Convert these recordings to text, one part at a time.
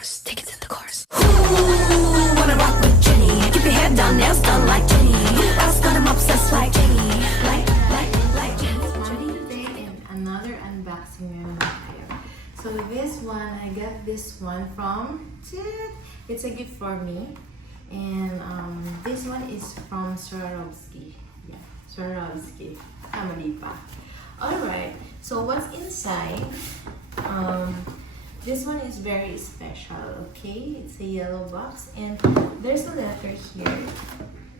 course, take it to the course. Ooh, wanna rock with Jenny. Keep your head down, nails done like Jenny. Who else got 'em obsessed like Jenny? Like Jenny. Today and another unboxing meron na tayo. So this one, I got this one from Tit. It's a gift for me. And this one is from Swarovski. Yeah, Swarovski. Family pa. Alright, so what's inside? This one is very special, okay? It's a yellow box and there's a letter here.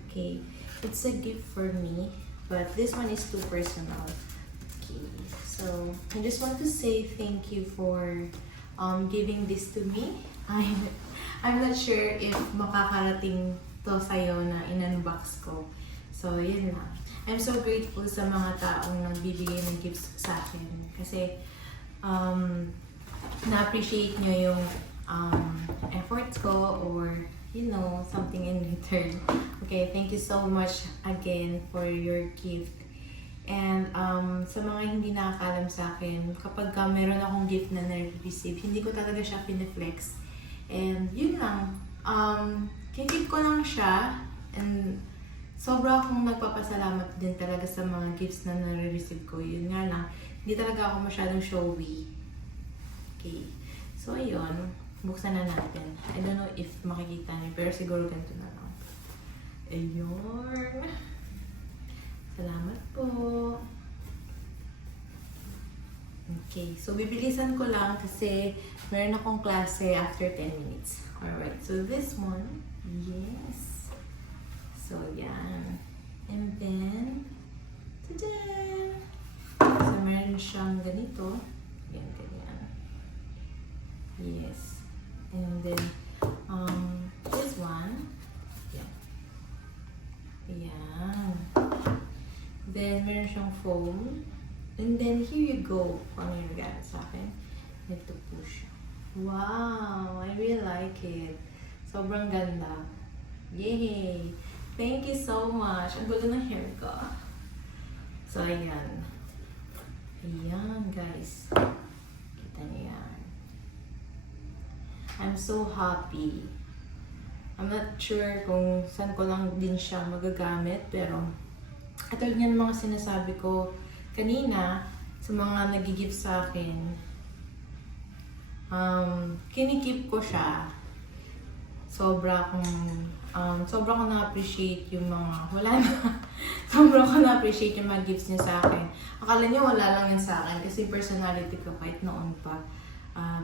Okay, it's a gift for me, but this one is too personal. Okay, so I just want to say thank you for giving this to me. I'm not sure if makakarating to sa'yo na in-unbox ko. So, yun lang. I'm so grateful sa mga taong nagbibigay ng gifts sa akin. Kasi, na-appreciate nyo yung efforts ko or, you know, something in return. Okay, thank you so much again for your gift. And sa mga hindi nakakalam sa akin, kapag meron akong gift na na-receive, hindi ko talaga siya pineflex. And yun lang, kikip ko lang siya and sobra akong nagpapasalamat din talaga sa mga gifts na nare-receive ko. Yun nga lang, hindi talaga ako masyadong showy. Okay, so ayun, buksan na natin. I don't know if makikita niyo, pero siguro ganito na lang. Ayun. Salamat po. Okay, so bibilisan ko lang kasi meron akong klase after 10 minutes. Alright, so this one, yes. So, yan. And then, tada! So, meron siyang ganito. Yan, ganyan. Yes. And then, this one. Yan. Yan. Then, meron siyang foam. And then, here you go. Kung ano yung regalo sa akin. Ito po siya. Wow! I really like it. Sobrang ganda. Yay! Thank you so much. Ang gulo ng hair ko. So, ayan. Ayan, guys. Kita niyo yan. I'm so happy. I'm not sure kung saan ko lang din siya magagamit, pero katulad niyan mga sinasabi ko kanina sa mga nag-gift sa akin, kinikip ko siya. Sobra akong na-appreciate yung mga, wala na. Sobra akong na-appreciate yung mga gifts niya sa akin. Akala niyo wala lang yan sa akin kasi personality ko kahit noon pa.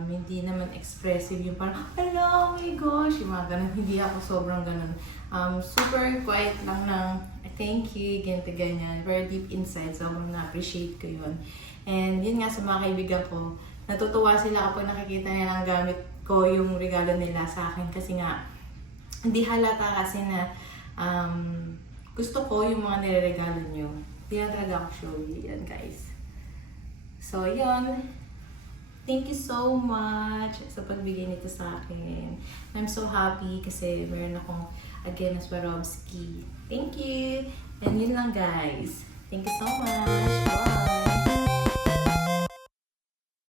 Hindi naman expressive yung parang, hello, oh my gosh, yung mga ganun. Hindi ako sobrang ganun. Super quiet lang ng, thank you, ganyan. Very deep inside, sobrang na-appreciate ko yun. And yun nga sa mga kaibigan ko, natutuwa sila kapag nakikita nilang gamit ko yung regalo nila sa akin. Kasi nga, hindi halata kasi na gusto ko yung mga nireregalo nyo. Hindi na talaga ako showy. Yan, guys. So, yun. Thank you so much sa pagbigay nito sa akin. I'm so happy kasi meron akong, again, Swarovski. Thank you! And yun lang, guys. Thank you so much. Bye!